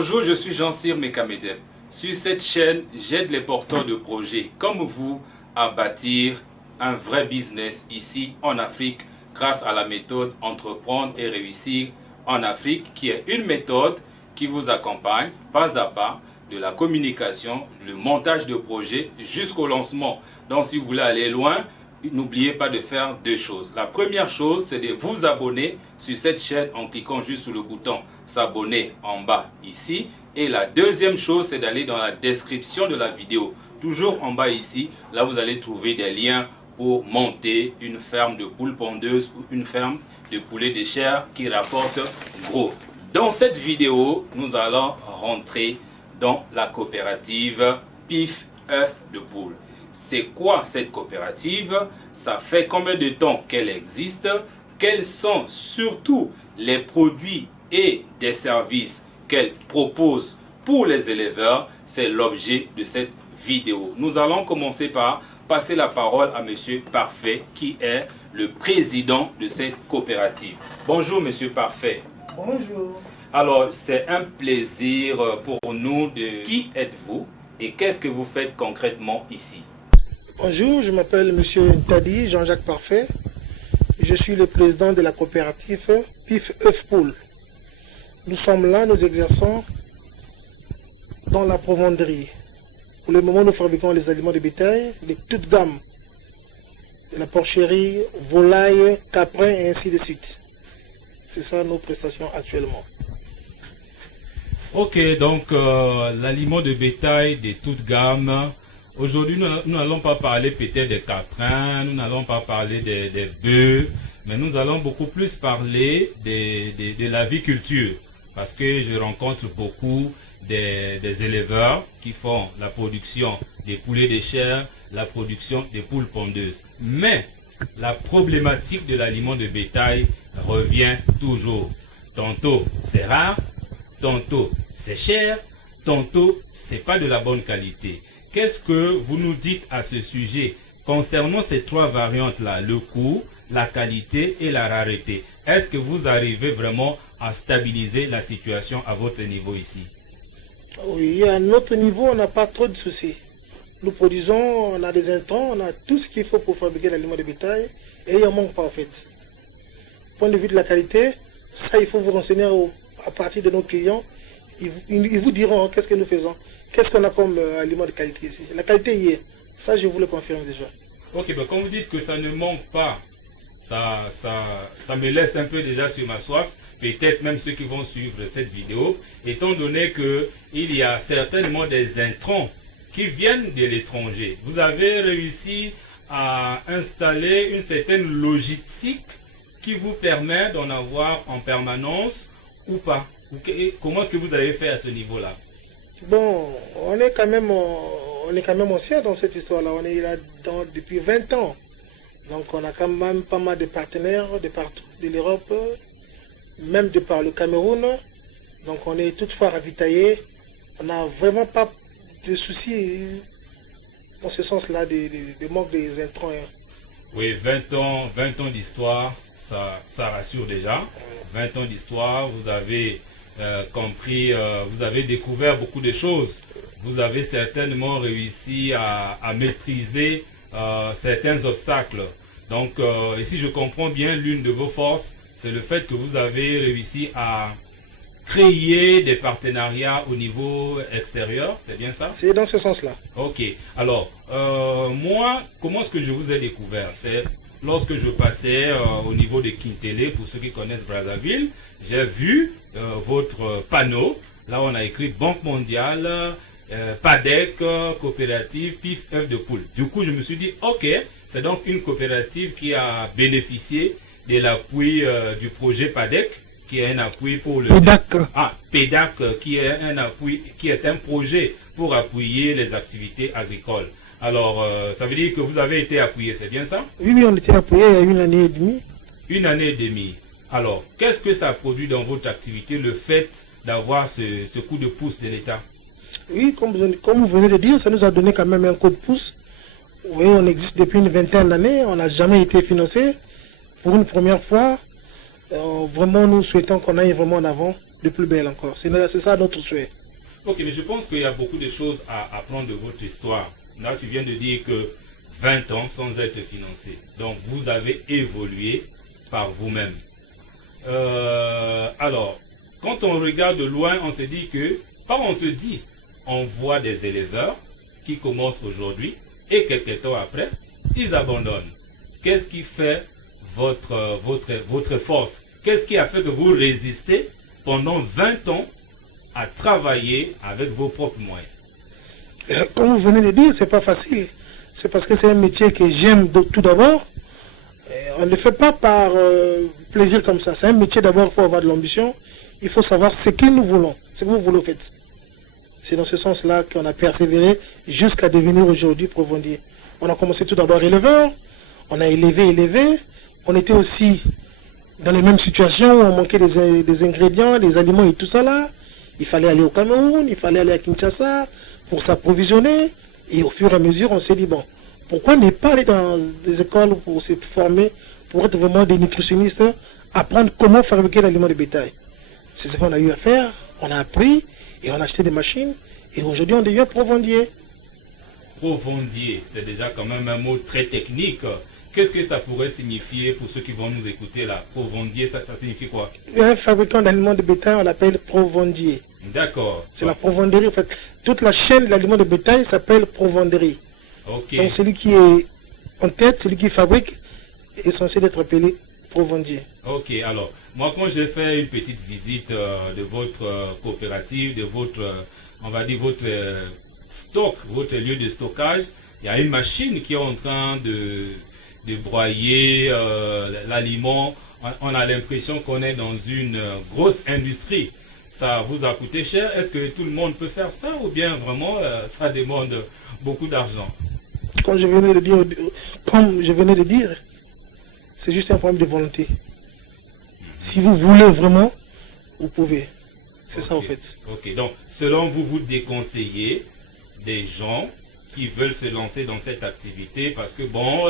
Bonjour, je suis Jean-Cyr Mekamedeb. Sur cette chaîne, j'aide les porteurs de projets comme vous à bâtir un vrai business ici en Afrique grâce à la méthode Entreprendre et réussir en Afrique qui est une méthode qui vous accompagne pas à pas de la communication, le montage de projets jusqu'au lancement. Donc si vous voulez aller loin, n'oubliez pas de faire deux choses. La première chose, c'est de vous abonner sur cette chaîne en cliquant juste sur le bouton s'abonner en bas ici. Et la deuxième chose, c'est d'aller dans la description de la vidéo. Toujours en bas ici, là vous allez trouver des liens pour monter une ferme de poules pondeuses ou une ferme de poulets de chair qui rapporte gros. Dans cette vidéo, nous allons rentrer dans la coopérative PIF œuf de poule. C'est quoi cette coopérative? Ça fait combien de temps qu'elle existe? Quels sont surtout les produits et des services qu'elle propose pour les éleveurs? C'est l'objet de cette vidéo. Nous allons commencer par passer la parole à Monsieur Parfait, qui est le président de cette coopérative. Bonjour Monsieur Parfait. Bonjour. Alors, c'est un plaisir pour nous de... Qui êtes-vous et qu'est-ce que vous faites concrètement ici? Bonjour, je m'appelle Monsieur Ntadi Jean-Jacques Parfait. Je suis le président de la coopérative PIF œuf poule. Nous sommes là, nous exerçons dans la provendrie. Pour le moment, nous fabriquons les aliments de bétail de toute gamme. De la porcherie, volaille, caprin et ainsi de suite. C'est ça nos prestations actuellement. Ok, donc l'aliment de bétail de toute gamme. Aujourd'hui, nous n'allons pas parler peut-être des caprins, nous n'allons pas parler des bœufs, mais nous allons beaucoup plus parler de l'aviculture. Parce que je rencontre beaucoup des éleveurs qui font la production des poulets de chair, la production des poules pondeuses. Mais la problématique de l'aliment de bétail revient toujours. Tantôt c'est rare, tantôt c'est cher, tantôt c'est pas de la bonne qualité. Qu'est-ce que vous nous dites à ce sujet concernant ces trois variantes-là, le coût, la qualité et la rareté? Est-ce que vous arrivez vraiment à stabiliser la situation à votre niveau ici? Oui, à notre niveau, on n'a pas trop de soucis. Nous produisons, on a des intrants, on a tout ce qu'il faut pour fabriquer l'aliment de bétail et il n'en manque pas en fait. Point de vue de la qualité, ça il faut vous renseigner à partir de nos clients. Ils vous diront qu'est-ce que nous faisons, qu'est-ce qu'on a comme aliment de qualité ici. La qualité y est, ça je vous le confirme déjà. Ok, ben quand vous dites que ça ne manque pas, ça me laisse un peu déjà sur ma soif. Peut-être même ceux qui vont suivre cette vidéo, étant donné qu'il y a certainement des intrants qui viennent de l'étranger. Vous avez réussi à installer une certaine logistique qui vous permet d'en avoir en permanence ou pas? Comment est-ce que vous avez fait à ce niveau-là? Bon, on est quand même ancien dans cette histoire-là. On est là depuis 20 ans. Donc on a quand même pas mal de partenaires de partout de l'Europe, même de par le Cameroun. Donc on est toutefois ravitaillé. On n'a vraiment pas de soucis dans ce sens-là de manque des intrants. Oui, 20 ans d'histoire, ça rassure déjà. 20 ans d'histoire, vous avez compris, vous avez découvert beaucoup de choses. Vous avez certainement réussi à maîtriser certains obstacles. Donc, ici je comprends bien, l'une de vos forces, c'est le fait que vous avez réussi à créer des partenariats au niveau extérieur, c'est bien ça? C'est dans ce sens-là. Ok. Alors, moi, comment est-ce que je vous ai découvert? C'est lorsque je passais au niveau de Kintele, pour ceux qui connaissent Brazzaville, j'ai vu votre panneau. Là, on a écrit Banque mondiale, PADEC, coopérative, PIF œuf de poule. Du coup, je me suis dit, ok, c'est donc une coopérative qui a bénéficié de l'appui du projet PADEC, qui est un appui pour le... PEDAC. Ah, PEDAC, qui est un appui, qui est un projet pour appuyer les activités agricoles. Alors, ça veut dire que vous avez été appuyé, c'est bien ça? Oui, on était appuyé il y a 1 année et demie. 1 année et demie. Alors, qu'est-ce que ça produit dans votre activité, le fait d'avoir ce coup de pouce de l'État? Oui, comme vous venez de dire, ça nous a donné quand même un coup de pouce. Oui, on existe depuis une vingtaine d'années, on n'a jamais été financé. Pour une première fois, vraiment nous souhaitons qu'on aille vraiment en avant de plus belle encore. C'est ça notre souhait. Ok, mais je pense qu'il y a beaucoup de choses à apprendre de votre histoire. Là, tu viens de dire que 20 ans sans être financé. Donc, vous avez évolué par vous-même. Alors, quand on regarde de loin, on se dit que, on voit des éleveurs qui commencent aujourd'hui et quelques temps après, ils abandonnent. Qu'est-ce qui fait votre force? Qu'est-ce qui a fait que vous résistez pendant 20 ans à travailler avec vos propres moyens? Comme vous venez de dire, c'est pas facile. C'est parce que c'est un métier que j'aime tout d'abord. On ne le fait pas par plaisir comme ça. C'est un métier d'abord, il faut avoir de l'ambition. Il faut savoir ce que nous voulons, ce que vous voulez faire. C'est dans ce sens-là qu'on a persévéré jusqu'à devenir aujourd'hui provendier. On a commencé tout d'abord éleveur, on a élevé. On était aussi dans les mêmes situations où on manquait des ingrédients, des aliments et tout ça là. Il fallait aller au Cameroun, il fallait aller à Kinshasa pour s'approvisionner. Et au fur et à mesure, on s'est dit, bon, pourquoi ne pas aller dans des écoles pour se former, pour être vraiment des nutritionnistes, apprendre comment fabriquer l'aliment de bétail. C'est ce qu'on a eu à faire, on a appris et on a acheté des machines. Et aujourd'hui, on devient provendier. Provendier, c'est déjà quand même un mot très technique. Qu'est-ce que ça pourrait signifier pour ceux qui vont nous écouter là? Provendier, ça signifie quoi? Un fabricant d'aliments de bétail, on l'appelle provendier. D'accord. C'est la provanderie, en fait. Toute la chaîne de l'aliment de bétail s'appelle provanderie. Ok. Donc celui qui est en tête, celui qui fabrique, est censé être appelé provandier. Ok, alors, moi quand j'ai fait une petite visite de votre coopérative, de votre, on va dire votre stock, votre lieu de stockage, il y a une machine qui est en train de broyer l'aliment. On a l'impression qu'on est dans une grosse industrie. Ça vous a coûté cher? Est-ce que tout le monde peut faire ça ou bien vraiment ça demande beaucoup d'argent? Comme je venais de dire, c'est juste un problème de volonté. Si vous voulez vraiment, vous pouvez. C'est ça en fait. Ok, donc selon vous, vous déconseillez des gens qui veulent se lancer dans cette activité parce que bon,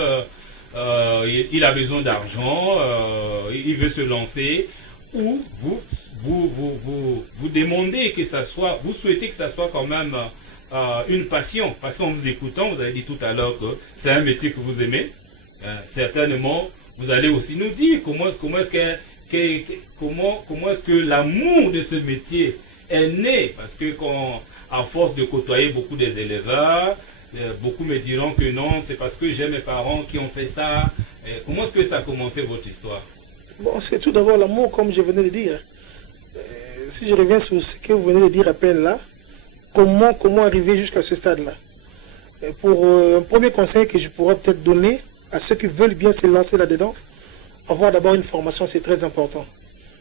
il a besoin d'argent, il veut se lancer, ou vous demandez que ça soit, vous souhaitez que ça soit quand même une passion, parce qu'en vous écoutant, vous avez dit tout à l'heure que c'est un métier que vous aimez. Certainement, vous allez aussi nous dire comment est-ce que l'amour de ce métier est né, parce que à force de côtoyer beaucoup des éleveurs, beaucoup me diront que non, c'est parce que j'ai mes parents qui ont fait ça. Comment est-ce que ça a commencé votre histoire? Bon, c'est tout d'abord l'amour, comme je venais de dire. Si je reviens sur ce que vous venez de dire à peine là, comment arriver jusqu'à ce stade-là? Pour un premier conseil que je pourrais peut-être donner à ceux qui veulent bien se lancer là-dedans, avoir d'abord une formation, c'est très important.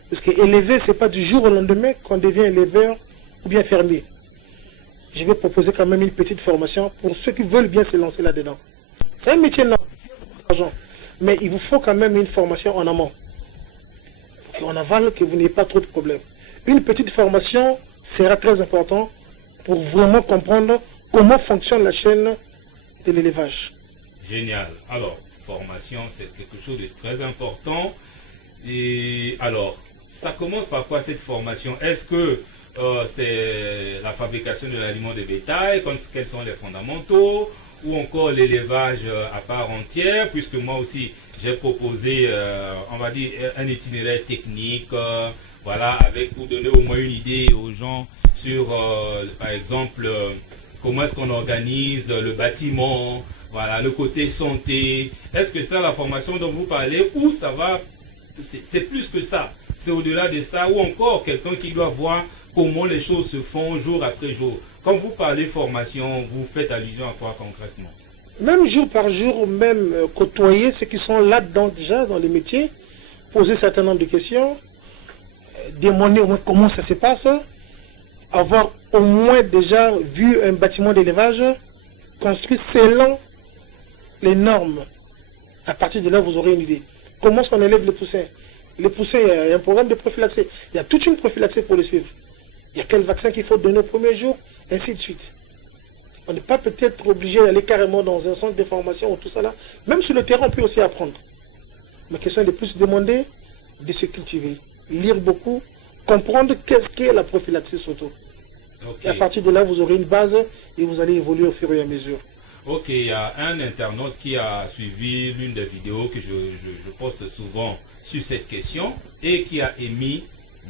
Parce que élever, ce n'est pas du jour au lendemain qu'on devient éleveur ou bien fermier. Je vais proposer quand même une petite formation pour ceux qui veulent bien se lancer là-dedans. C'est un métier noble, d'argent, mais il vous faut quand même une formation en amont. En aval, que vous n'ayez pas trop de problèmes. Une petite formation sera très importante pour vraiment comprendre comment fonctionne la chaîne de l'élevage. Génial. Alors, formation, c'est quelque chose de très important. Et alors, ça commence par quoi cette formation? Est-ce que c'est la fabrication de l'aliment de bétail, quels sont les fondamentaux, ou encore l'élevage à part entière, puisque moi aussi j'ai proposé, on va dire, un itinéraire technique, voilà, avec pour donner au moins une idée aux gens sur, par exemple, comment est-ce qu'on organise le bâtiment, voilà, le côté santé. Est-ce que ça, la formation dont vous parlez, ou ça va, c'est plus que ça, c'est au-delà de ça, ou encore quelqu'un qui doit voir comment les choses se font jour après jour. Quand vous parlez formation, vous faites allusion à quoi concrètement? Même jour par jour, même côtoyer ceux qui sont là-dedans déjà, dans le métier, poser un certain nombre de questions, demander au moins comment ça se passe, avoir au moins déjà vu un bâtiment d'élevage construit selon les normes. À partir de là, vous aurez une idée. Comment est-ce qu'on élève les poussins? Les poussins, il y a un programme de prophylaxie. Il y a toute une prophylaxie pour les suivre. Il y a quel vaccin qu'il faut donner au premier jour, ainsi de suite. On n'est pas peut-être obligé d'aller carrément dans un centre de formation ou tout ça là. Même sur le terrain, on peut aussi apprendre. Ma question est de plus demander, de se cultiver. Lire beaucoup, comprendre qu'est-ce qu'est la prophylaxie auto. Et à partir de là, vous aurez une base et vous allez évoluer au fur et à mesure. Ok, il y a un internaute qui a suivi l'une des vidéos que je poste souvent sur cette question et qui a émis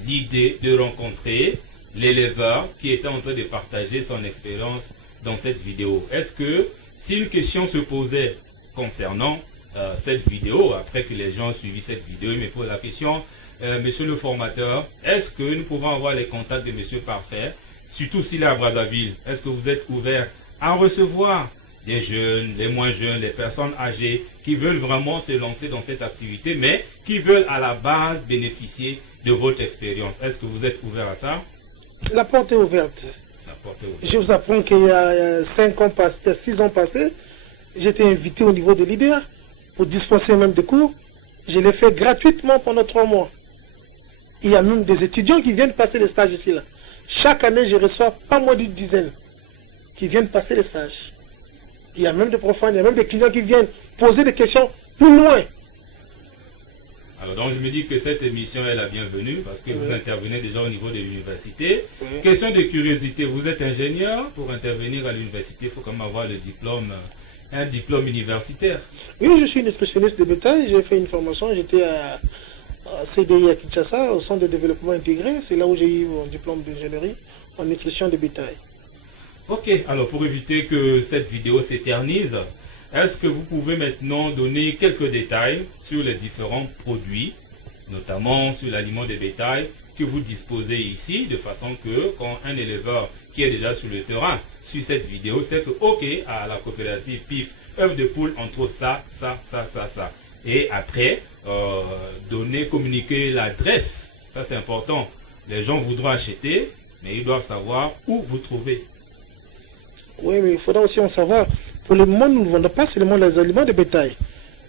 l'idée de rencontrer l'éleveur qui était en train de partager son expérience dans cette vidéo. Est-ce que si une question se posait concernant cette vidéo, après que les gens ont suivi cette vidéo, il me pose la question, monsieur le formateur, est-ce que nous pouvons avoir les contacts de monsieur Parfait, surtout s'il est à Brazzaville? Est-ce que vous êtes ouvert à recevoir les jeunes, les moins jeunes, les personnes âgées qui veulent vraiment se lancer dans cette activité, mais qui veulent à la base bénéficier de votre expérience? Est-ce que vous êtes ouvert à ça? La porte est ouverte. La porte est ouverte. Je vous apprends qu'il y a 6 ans passés, j'étais invité au niveau de l'IDEA pour dispenser même des cours. Je l'ai fait gratuitement pendant 3 mois. Il y a même des étudiants qui viennent passer les stages ici. Là. Chaque année, je reçois pas moins d'une dizaine qui viennent passer les stages. Il y a même des profanes, il y a même des clients qui viennent poser des questions plus loin. Alors donc je me dis que cette émission est la bienvenue parce que vous intervenez déjà au niveau de l'université. Question de curiosité, vous êtes ingénieur, pour intervenir à l'université, il faut quand même avoir le diplôme, un diplôme universitaire. Oui, je suis nutritionniste de bétail, j'ai fait une formation, j'étais à CDI à Kinshasa, au centre de développement intégré, c'est là où j'ai eu mon diplôme d'ingénierie en nutrition de bétail. Ok, alors pour éviter que cette vidéo s'éternise, est-ce que vous pouvez maintenant donner quelques détails sur les différents produits, notamment sur l'aliment de bétail que vous disposez ici, de façon que quand un éleveur qui est déjà sur le terrain suit cette vidéo, c'est que ok, à la coopérative PIF, œuf de poule, on trouve ça. Et après, communiquer l'adresse, ça c'est important. Les gens voudront acheter, mais ils doivent savoir où vous trouvez. Oui, mais il faudra aussi en savoir. Pour le moment, nous ne vendons pas seulement les aliments de bétail.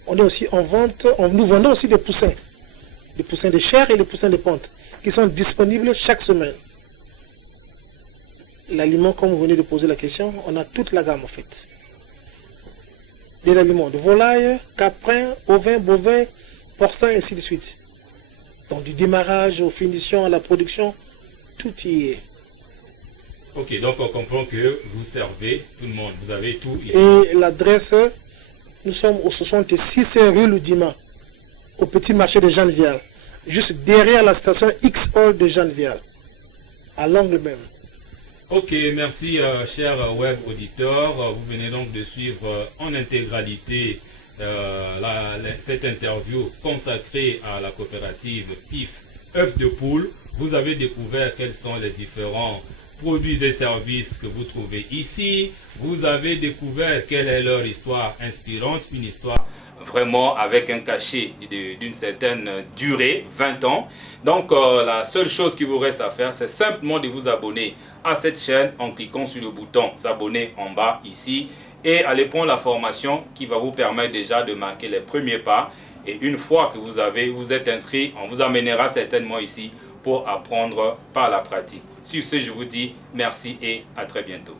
On est aussi en vente, nous vendons aussi des poussins de chair et des poussins de ponte, qui sont disponibles chaque semaine. L'aliment, comme vous venez de poser la question, on a toute la gamme en fait. Des aliments de volaille, caprin, ovin, bovin, porcin, ainsi de suite. Donc du démarrage aux finitions, à la production, tout y est. Ok, donc on comprend que vous servez tout le monde, vous avez tout ici. Et l'adresse, nous sommes au 66 rue Loudima, au petit marché de Jeanne-Vial, juste derrière la station X-Hall de Jeanne-Vial, à l'angle même. Ok, merci chers web auditeurs, vous venez donc de suivre en intégralité cette interview consacrée à la coopérative PIF œuf de poule. Vous avez découvert quels sont les différents produits et services que vous trouvez ici. Vous avez découvert quelle est leur histoire inspirante, une histoire vraiment avec un cachet d'une certaine durée, 20 ans. Donc la seule chose qui vous reste à faire, c'est simplement de vous abonner à cette chaîne en cliquant sur le bouton s'abonner en bas ici et aller prendre la formation qui va vous permettre déjà de marquer les premiers pas. Et une fois que vous êtes inscrit, on vous amènera certainement ici pour apprendre par la pratique. Sur ce, je vous dis merci et à très bientôt.